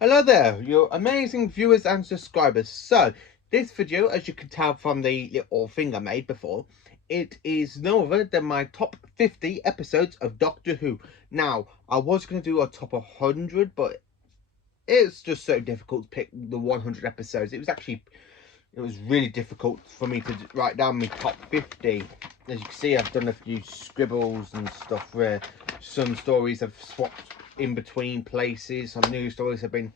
Hello there, your amazing viewers and subscribers. So, this video, as you can tell from the little thing I made before, it is no other than my top 50 episodes of Doctor Who. Now, I was going to do a top 100, but it's just so difficult to pick the 100 episodes. It was really difficult for me to write down my top 50. As you can see, I've done a few scribbles and stuff where some stories have swapped in between places, some new stories have been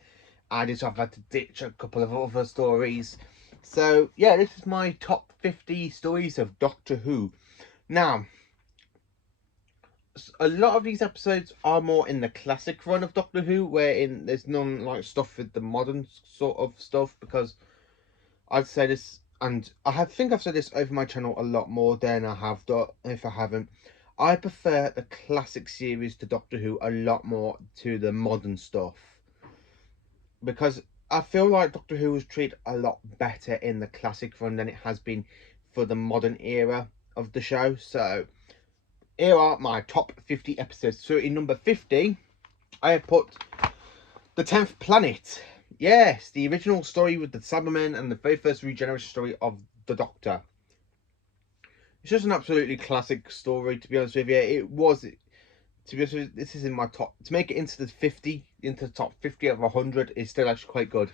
added, so I've had to ditch a couple of other stories. So yeah, this is my top 50 stories of Doctor Who. Now, a lot of these episodes are more in the classic run of Doctor Who, wherein there's none like stuff with the modern sort of stuff, because I'd say this, and think I've said this over my channel a lot more than I have done. If I haven't, I prefer the classic series to Doctor Who a lot more to the modern stuff, because I feel like Doctor Who was treated a lot better in the classic run than it has been for the modern era of the show. So here are my top 50 episodes. So in number 50, I have put The 10th Planet. Yes, the original story with the Cybermen and the very first regeneration story of the Doctor. It's just an absolutely classic story, to be honest with you. It was, to be honest with you, this is in my top. To make it into the 50, into the top 50 of 100 is still actually quite good.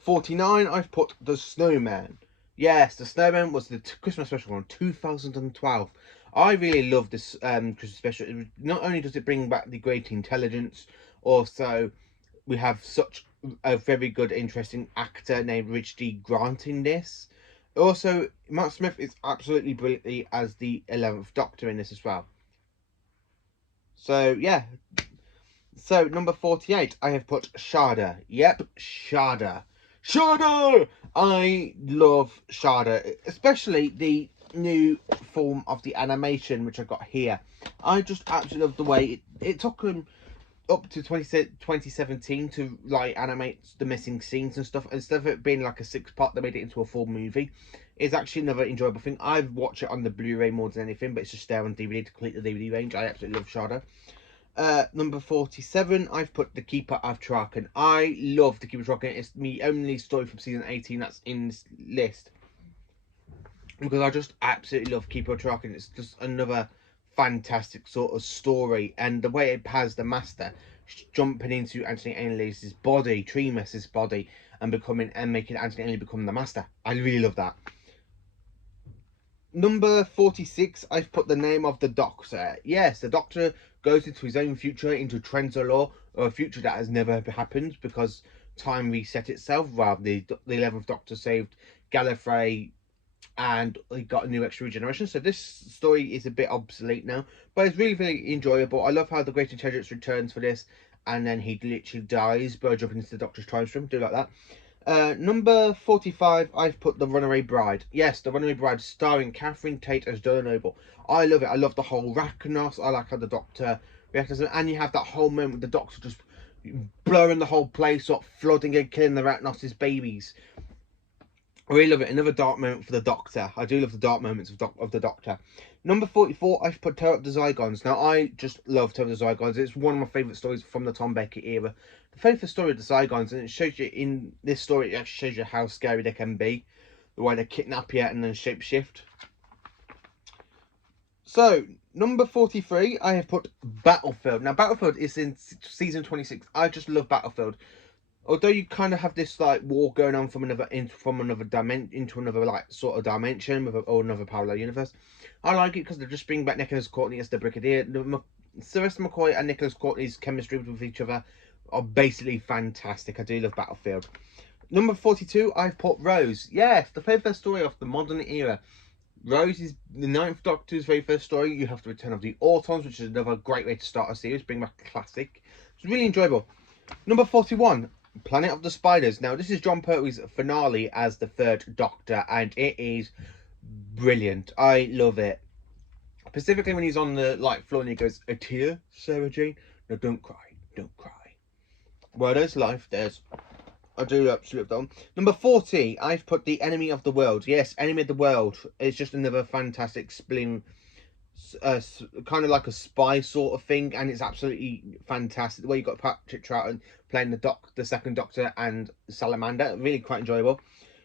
49, I've put The Snowman. Yes, The Snowman was the Christmas special from 2012. I really love this Christmas special. Not only does it bring back the great intelligence, also we have such a very good, interesting actor named Richard D. Grant in this. Also, Matt Smith is absolutely brilliantly as the 11th Doctor in this as well. So, yeah. So, number 48, I have put Shada. Yep, Shada. Shada! I love Shada, especially the new form of the animation which I got here. I just absolutely love the way it took them up to 2017 to like animate the missing scenes and stuff. Instead of it being like a 6-part, they made it into a full movie. It's actually another enjoyable thing. I've watched it on the Blu-ray more than anything, but it's just there on DVD to complete the DVD range. I absolutely love Shada. Number 47, I've put The Keeper of Traken. I love The Keeper of Traken. It's the only story from season 18 that's in this list, because I just absolutely love Keeper of Traken. It's just another fantastic sort of story, and the way it has the Master jumping into Anthony Ainley's body, Tremas's body, and making Anthony Ainley become the Master. I really love that. Number 46, I've put The Name of the Doctor. Yes, the Doctor goes into his own future, into Trenzalore, or a future that has never happened because time reset itself. Well, the 11th Doctor saved Gallifrey and he got a new extra regeneration. So this story is a bit obsolete now, but it's really, really enjoyable. I love how the Great Intelligence returns for this, and then he literally dies by jumping into the Doctor's time stream. Do like that. Number 45, I've put The Runaway Bride. Yes, The Runaway Bride, starring Catherine Tate as Donna Noble. I love it. I love the whole Racnoss. I like how the Doctor reacts, and you have that whole moment with the Doctor just blowing the whole place up, flooding and killing the Racnoss's babies. I really love it. Another dark moment for the Doctor. I do love the dark moments of the Doctor. Number 44, I've put Terror of the Zygons. Now, I just love Terror of the Zygons. It's one of my favourite stories from the Tom Beckett era. The favourite story of the Zygons, and it shows you in this story, it actually shows you how scary they can be. The way they kidnap you and then shapeshift. So, number 43, I have put Battlefield. Now, Battlefield is in season 26. I just love Battlefield. Although you kind of have this like war going on from another dimension into another like sort of dimension or another parallel universe, I like it because they're just bringing back Nicholas Courtney as the Brigadier. Sylvester McCoy and Nicholas Courtney's chemistry with each other are basically fantastic. I do love Battlefield. Number 42, I've put Rose. Yes, the very first story of the modern era. Rose is the 9th Doctor's very first story. You have the return of the Autons, which is another great way to start a series. Bring back a classic. It's really enjoyable. Number 41. Planet of the Spiders. Now, this is Jon Pertwee's finale as the 3rd Doctor, and it is brilliant. I love it. Specifically when he's on the floor and he goes, "A tear, Sarah Jane? No, don't cry, don't cry." Well, there's life, I do absolutely love that one. Number 40, I've put The Enemy of the World. Yes, Enemy of the World is just another fantastic spin kind of like a spy sort of thing, and it's absolutely fantastic. The way you got Patrick Troughton playing the second Doctor, and Salamander, really quite enjoyable.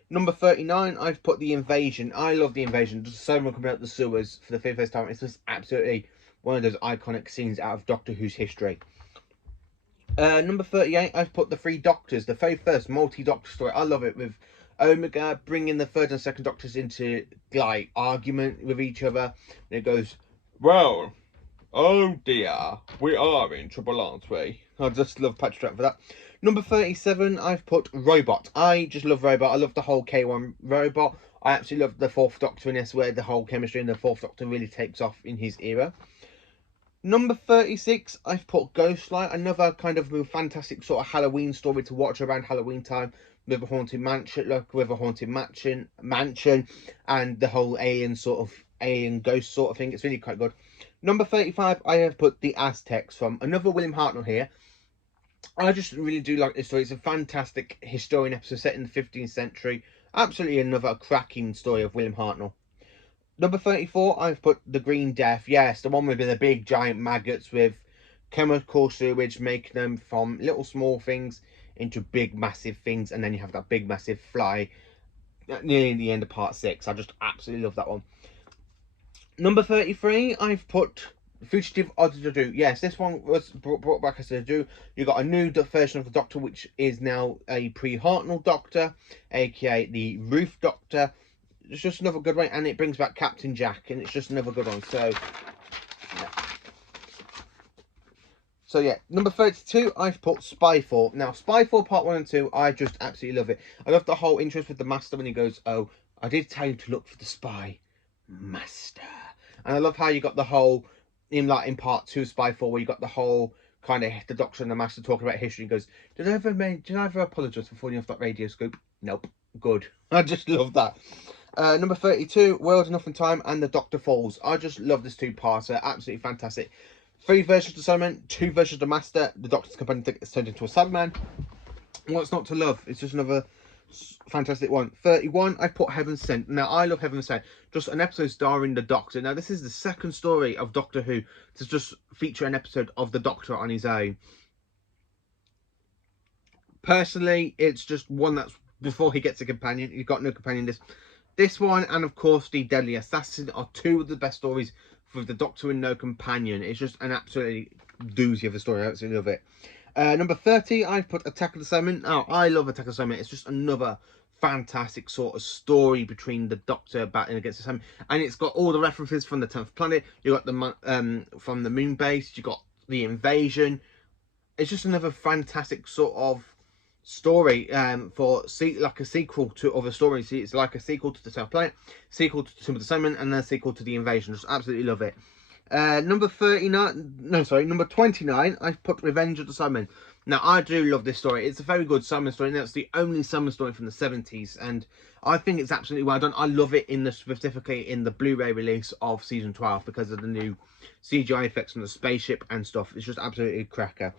Number 39, I've put The Invasion. I love The Invasion. Just someone coming out the sewers for the very first time. It's just absolutely one of those iconic scenes out of Doctor Who's history. Number 38, I've put The Three Doctors, the very first multi-Doctor story. I love it, with Omega bringing the third and second Doctors into, like, argument with each other. And it goes, well, oh dear, we are in trouble, aren't we? I just love Patrick Troughton for that. Number 37, I've put Robot. I just love Robot. I love the whole K1 Robot. I absolutely love the Fourth Doctor in this, where the whole chemistry in the Fourth Doctor really takes off in his era. Number 36, I've put Ghostlight, another kind of fantastic sort of Halloween story to watch around Halloween time, with a haunted mansion, and the whole alien ghost sort of thing. It's really quite good. Number 35, I have put The Aztecs, from another William Hartnell here. I just really do like this story. It's a fantastic historian episode set in the 15th century. Absolutely another cracking story of William Hartnell. Number 34, I've put The Green Death. Yes, the one with the big giant maggots with chemical sewage, making them from little small things into big massive things, and then you have that big massive fly nearly the end of part 6. I just absolutely love that one. Number 33, I've put Fugitive of the Do. Yes, this one was brought back as a Do. You got a new version of the Doctor, which is now a pre-Hartnell Doctor, aka the Roof Doctor. It's just another good one, and it brings back Captain Jack, and it's just another good one. So yeah, number 32, I've put Spyfall. Now, Spyfall Part 1 and 2, I just absolutely love it. I love the whole interest with the Master when he goes, oh, I did tell you to look for the spy, Master. And I love how you got the whole, in Part 2 Spyfall, where you got the whole kind of the Doctor and the Master talking about history, and goes, did I ever apologise for falling off that radio scoop? Nope. Good. I just love that. Number 32, World Enough in Time and The Doctor Falls. I just love this two-parter. Absolutely fantastic. 3 versions of the Cyberman, 2 versions of the Master. The Doctor's companion gets turned into a Cyberman. What's not to love? It's just another fantastic one. 31, I put Heaven Sent. Now, I love Heaven Sent. Just an episode starring the Doctor. Now, this is the second story of Doctor Who to just feature an episode of the Doctor on his own. Personally, it's just one that's before he gets a companion. He's got no companion. This one, and of course The Deadly Assassin, are 2 of the best stories for the Doctor and no companion. It's just an absolutely doozy of a story. I absolutely love it. Number 30, I've put Attack of the Cybermen. Oh, I love Attack of the Cybermen. It's just another fantastic sort of story between the Doctor battling against the Cybermen, and it's got all the references from the 10th Planet. You got the from the moon base. You got the invasion. It's just another fantastic sort of story for like a sequel to other stories. It's like a sequel to the South Planet, sequel to Tomb of the Cybermen, and then a sequel to the Invasion. Just absolutely love it. Number 29, I've put Revenge of the Cybermen. Now, I do love this story. It's a very good Cybermen story, and it's the only Cybermen story from the 70s, and I think it's absolutely well done. I love it specifically in the Blu-ray release of season 12 because of the new CGI effects from the spaceship and stuff. It's just absolutely a cracker.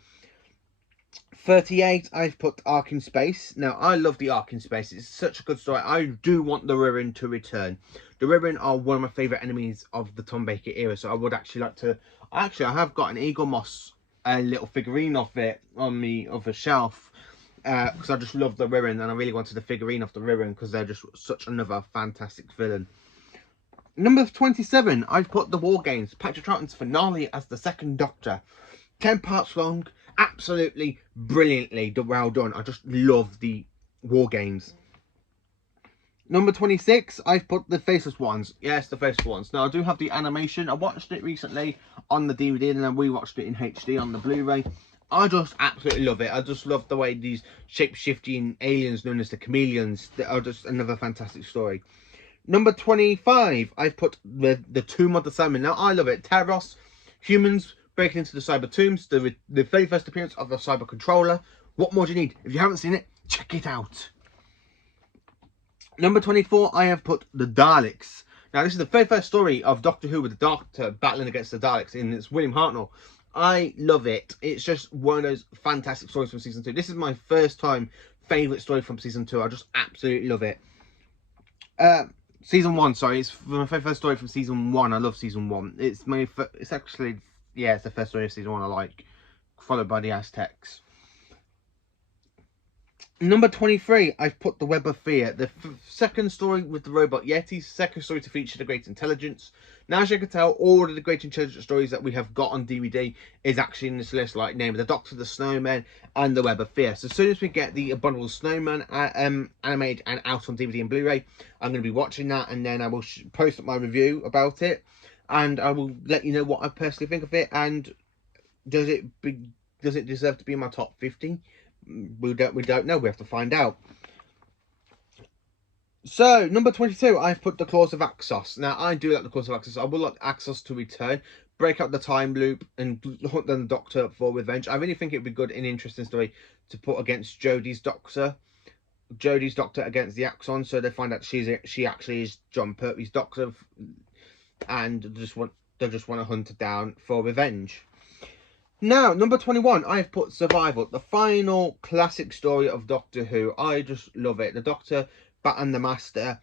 38, I've put Ark in Space. Now, I love the Ark in Space. It's such a good story. I do want the Rirran to return. The Rirran are one of my favourite enemies of the Tom Baker era, so I would actually like to... Actually, I have got an Eaglemoss little figurine of it on the other shelf, because I just love the Rirran, and I really wanted the figurine of the Rirran because they're just such another fantastic villain. Number 27, I've put The War Games, Patrick Troughton's finale as the second Doctor. 10 parts long, absolutely brilliantly well done. I just love the War Games. Number 26, I've put The Faceless Ones. Yes, The Faceless Ones. Now, I do have the animation. I watched it recently on the DVD, and then we watched it in HD on the Blu-ray. I just absolutely love it. I just love the way these shape-shifting aliens known as the Chameleons, they are just another fantastic story. Number 25, I've put the Tomb of the Cybermen. Now, I love it. Teros, humans breaking into the cyber tombs, the very first appearance of the cyber controller. What more do you need? If you haven't seen it, check it out. Number 24, I have put the Daleks. Now, this is the very first story of Doctor Who with the Doctor battling against the Daleks, and it's William Hartnell. I love it. It's just one of those fantastic stories from season 2. This is my first time favourite story from season 2. I just absolutely love it. Season 1, sorry, it's my first story from season 1. I love season 1. It's actually, yeah, it's the first story of season 1 I like, followed by the Aztecs. Number 23, I've put The Web of Fear, the second story with the robot Yeti, second story to feature the Great Intelligence. Now, as you can tell, all of the Great Intelligence stories that we have got on DVD is actually in this list, like Name of the Doctor, The Snowman, and The Web of Fear. So as soon as we get the Abominable Snowman animated and out on DVD and Blu-ray, I'm going to be watching that, and then I will post up my review about it, and I will let you know what I personally think of it, and does it deserve to be in my top 50? We don't know. We have to find out. So, number 22, I've put The Claws of Axos. Now, I do like The Claws of Axos. I would like Axos to return, break out the time loop, and hunt down the Doctor for revenge. I really think it would be good and interesting story to put against Jodie's Doctor. Jodie's Doctor against the Axon, so they find out she actually is John Pertwee's Doctor, and they just want to hunt her down for revenge. Now, number 21, I've put Survival, the final classic story of Doctor Who. I just love it. The Doctor, Bat and the Master,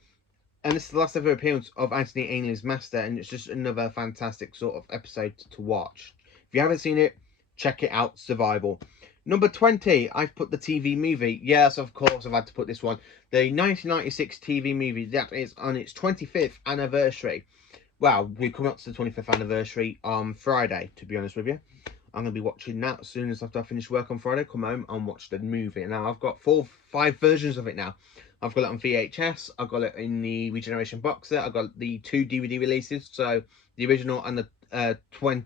and this is the last ever appearance of Anthony Ainley's Master, and it's just another fantastic sort of episode to watch. If you haven't seen it, check it out, Survival. Number 20, I've put the TV movie. Yes, of course, I've had to put this one. The 1996 TV movie that is on its 25th anniversary. Well, we're coming up to the 25th anniversary on Friday, to be honest with you. I'm going to be watching that as soon as after I finish work on Friday. Come home and watch the movie. Now, I've got 5 versions of it now. I've got it on VHS. I've got it in the Regeneration box set. I've got the 2 DVD releases. So, the original and the 20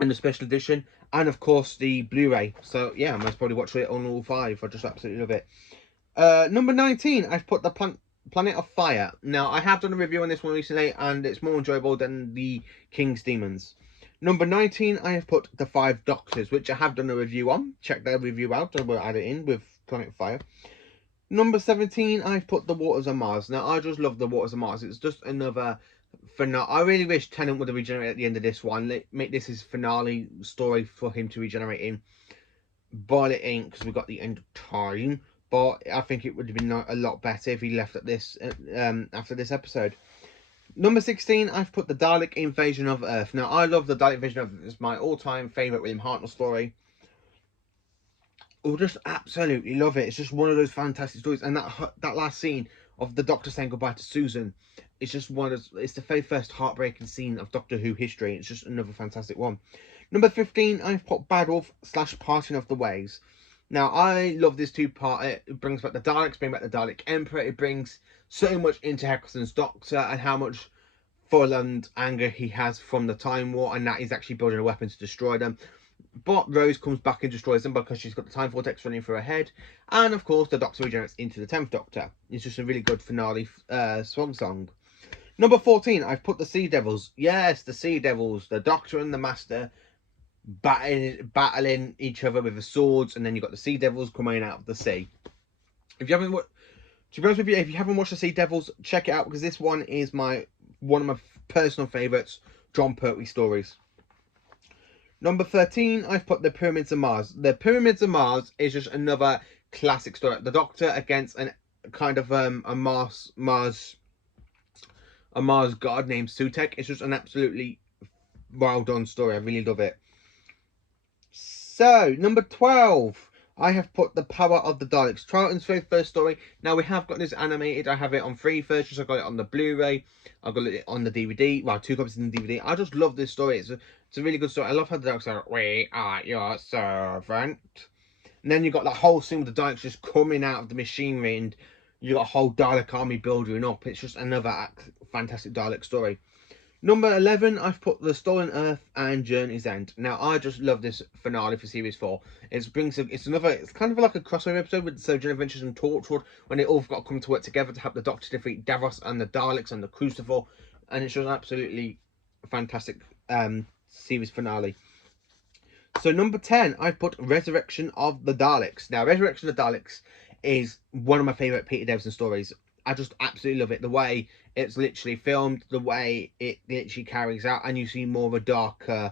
and the special edition. And, of course, the Blu-ray. So, yeah, I must probably watch it on all 5. I just absolutely love it. Number 19, I've put the Planet of Fire. Now, I have done a review on this one recently, and it's more enjoyable than the King's Demons. Number 19, I have put The 5 Doctors, which I have done a review on. Check that review out, and we'll add it in with Planet of Fire. Number 17, I've put The Waters of Mars. Now, I just love The Waters of Mars. It's just another finale. I really wish Tennant would have regenerated at the end of this one. Make this his finale story for him to regenerate in. But it ain't, because we've got the end of time. But I think it would have been a lot better if he left at this after this episode. Number 16, I've put The Dalek Invasion of Earth. Now, I love The Dalek Invasion of Earth. It's my all-time favourite William Hartnell story. I just absolutely love it. It's just one of those fantastic stories. And that last scene of the Doctor saying goodbye to Susan, it's just it's the very first heartbreaking scene of Doctor Who history. It's just another fantastic one. Number 15, I've put Bad Wolf / Parting of the Ways. Now, I love this 2-part. It brings back the Daleks, brings back the Dalek Emperor. It brings so much into Eccleston's Doctor and how much full and anger he has from the Time War, and that he's actually building a weapon to destroy them. But Rose comes back and destroys them because she's got the Time Vortex running through her head. And, of course, the Doctor regenerates into the 10th Doctor. It's just a really good finale song. Number 14, I've put the Sea Devils. Yes, the Sea Devils. The Doctor and the Master battling each other with the swords, and then you've got the Sea Devils coming out of the sea. If you haven't to be honest with you, if you haven't watched the Sea Devils, check it out, because this one is one of my personal favourites, John Pertwee stories. Number 13, I've put the Pyramids of Mars. The Pyramids of Mars is just another classic story. The Doctor against a kind of a Mars god named Sutekh. It's just an absolutely well done story. I really love it. So, number 12, I have put The Power of the Daleks. Charlton's very first story. Now, we have got this animated. I have it on 3 versions. I've got it on the Blu-ray. I've got it on the DVD. Well, 2 copies in the DVD. I just love this story. It's a really good story. I love how the Daleks are like, we are your servant. And then you've got that whole scene with the Daleks just coming out of the machinery, and you've got a whole Dalek army building up. It's just another fantastic Dalek story. Number 11, I've put The Stolen Earth and Journey's End. Now, I just love this finale for Series 4. It's kind of like a crossover episode with the Sojourner Adventures and Torchwood, when they all got to come to work together to help the Doctor defeat Davros and the Daleks and the Crucible. And it's just an absolutely fantastic series finale. So, number 10, I've put Resurrection of the Daleks. Now, Resurrection of the Daleks is one of my favourite Peter Davison stories. I just absolutely love it. The way it's literally filmed, the way it literally carries out, and you see more of a darker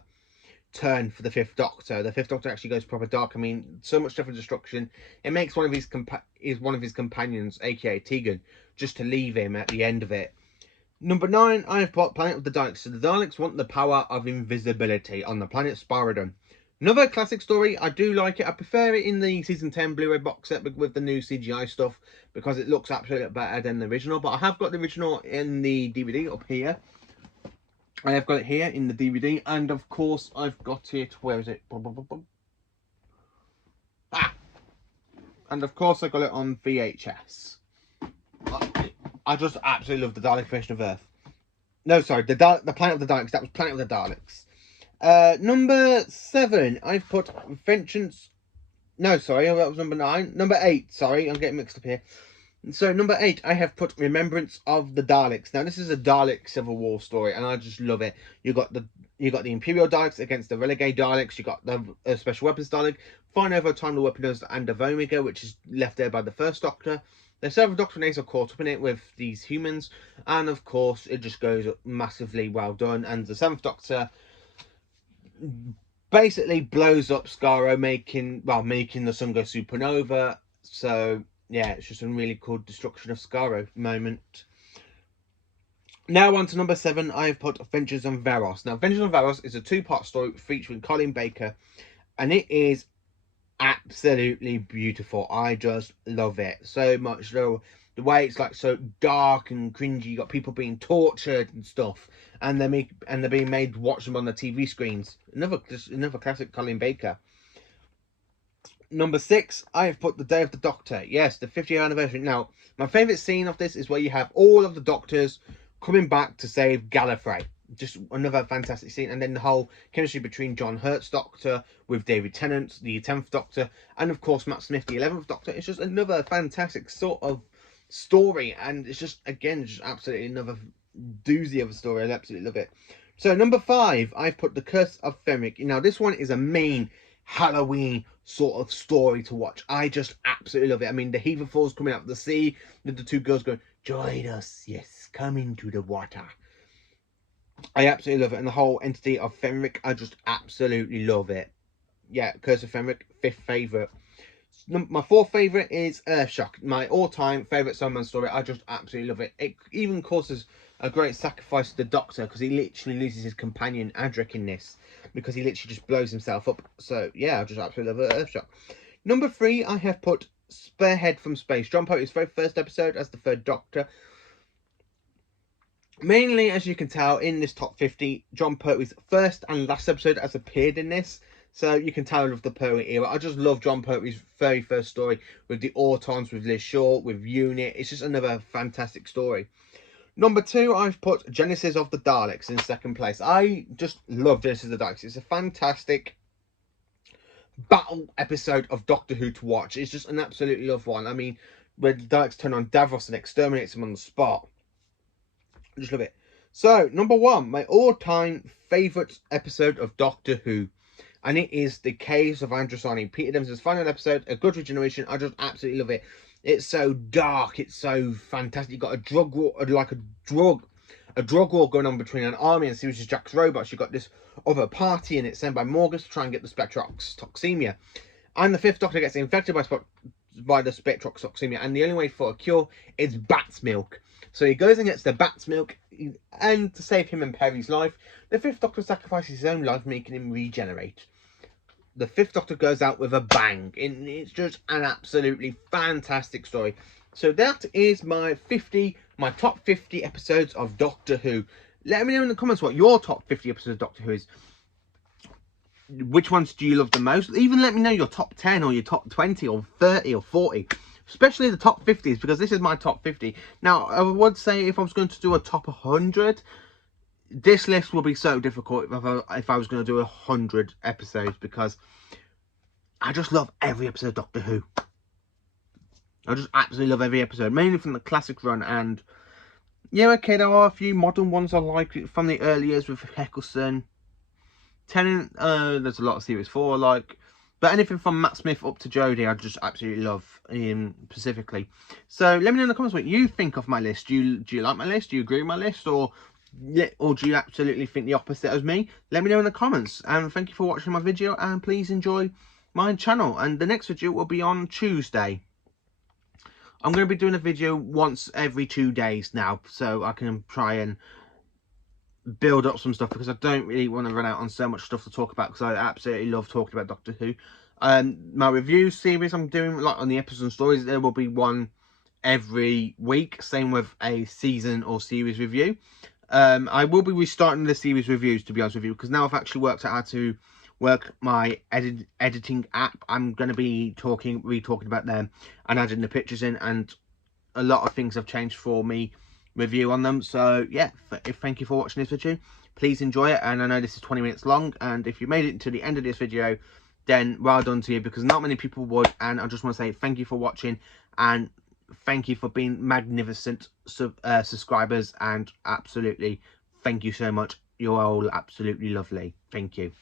turn for the 5th Doctor. The 5th Doctor actually goes proper dark. I mean, so much stuff and destruction. It makes one of his companions, aka Tegan, just to leave him at the end of it. Number 9, I have put Planet of the Daleks. So the Daleks want the power of invisibility on the planet Spyridon. Another classic story. I do like it. I prefer it in the season 10 Blu-ray box set with the new CGI stuff because it looks absolutely better than the original. But I have got the original in the DVD up here. I have got it here in the DVD, and of course I've got it. Where is it? Ah! And of course I got it on VHS. I just absolutely love the Dalek Invasion of Earth. No, sorry, the Planet of the Daleks. That was Planet of the Daleks. Number 7, I've put Vengeance. No, sorry, that was number 9. Number 8, sorry, I'm getting mixed up here. So, number 8, I have put Remembrance of the Daleks. Now, this is a Dalek Civil War story, and I just love it. You got the Imperial Daleks against the Renegade Daleks. You got the Special Weapons Dalek. Find over time the weapons and of Omega, which is left there by the First Doctor. The 7th Doctor and Ace are caught up in it with these humans, and of course, it just goes massively well done. And the 7th Doctor basically blows up Skaro, making the sun go supernova. So yeah, it's just a really cool destruction of Skaro moment. Now on to number 7, I have put Adventures on Varos. Now, Adventures on Varos is a 2-part story featuring Colin Baker, and it is absolutely beautiful. I just love it so much. Though the way it's like so dark and cringy, you got people being tortured and stuff, and they're being made to watch them on the TV screens. Another classic Colin Baker. Number 6, I have put The Day of the Doctor. Yes, the 50th anniversary. Now, my favourite scene of this is where you have all of the Doctors coming back to save Gallifrey. Just another fantastic scene. And then the whole chemistry between John Hurt's Doctor with David Tennant, the 10th Doctor, and of course Matt Smith, the 11th Doctor. It's just another fantastic sort of story. And it's just, again, just absolutely another doozy of a story. I absolutely love it. So, number 5, I've put The Curse of Fenric. Now, this one is a main Halloween sort of story to watch. I just absolutely love it. I mean, the Heather Falls coming out of the sea, with the 2 girls going, "Join us, yes, come into the water." I absolutely love it. And the whole entity of Fenric, I just absolutely love it. Yeah, Curse of Fenric, 5th favourite. My 4th favourite is Earthshock, my all-time favourite Sandman story. I just absolutely love it. It even causes a great sacrifice to the Doctor, because he literally loses his companion Adric in this, because he literally just blows himself up. So yeah, I just absolutely love Earthshock. Number 3, I have put Spearhead from Space. Jon Pertwee's very first episode as the 3rd Doctor. Mainly, as you can tell, in this top 50, Jon Pertwee's first and last episode has appeared in this. So you can tell of the Pertwee era. I just love Jon Pertwee's very first story with the Autons, with Liz Shaw, with Unit. It's just another fantastic story. Number 2, I've put Genesis of the Daleks in 2nd place. I just love Genesis of the Daleks. It's a fantastic battle episode of Doctor Who to watch. It's just an absolutely love one. I mean, where the Daleks turn on Davros and exterminates him on the spot. I just love it. So, number 1, my all-time favourite episode of Doctor Who. And it is The Caves of Androsani. Peter Dimmock's final episode, A Good Regeneration. I just absolutely love it. It's so dark. It's so fantastic. You've got a drug war, like a drug war going on between an army and Sirius Jack's robots. You've got this other party, and it's sent by Morgus to try and get the Spectrox toxemia. And the 5th Doctor gets infected by the Spectrox toxemia, and the only way for a cure is bat's milk. So he goes and gets the bat's milk, and to save him and Perry's life, the 5th Doctor sacrifices his own life, making him regenerate. The 5th Doctor goes out with a bang, and it's just an absolutely fantastic story. So that is my top 50 episodes of Doctor Who. Let me know in the comments what your top 50 episodes of Doctor Who is. Which ones do you love the most? Even let me know your top 10 or your top 20 or 30 or 40. Especially the top 50s, because this is my top 50. Now, I would say if I was going to do a top 100, this list will be so difficult if I was going to do 100 episodes, because I just love every episode of Doctor Who. I just absolutely love every episode, mainly from the classic run. And yeah, okay, there are a few modern ones I like from the early years with Eccleston. Tennant, there's a lot of Series 4 I like. But anything from Matt Smith up to Jodie, I just absolutely love specifically. So let me know in the comments what you think of my list. Do you like my list? Do you agree with my list? Or do you absolutely think the opposite as me? Let me know in the comments. And thank you for watching my video. And please enjoy my channel. And the next video will be on Tuesday. I'm going to be doing a video once every 2 days now, so I can try and build up some stuff, because I don't really want to run out on so much stuff to talk about, because I absolutely love talking about Doctor Who. My review series I'm doing, like on the episodes and stories, there will be one every week, same with a season or series review. I will be restarting the series reviews, to be honest with you, because now I've actually worked out how to work my editing app. I'm going to be talking about them and adding the pictures in, and a lot of things have changed for me review on them. So yeah, thank you for watching this video. Please enjoy it, and I know this is 20 minutes long, and if you made it to the end of this video, then well done to you, because not many people would. And I just want to say thank you for watching, and thank you for being magnificent subscribers, and absolutely thank you so much. You're all absolutely lovely. Thank you.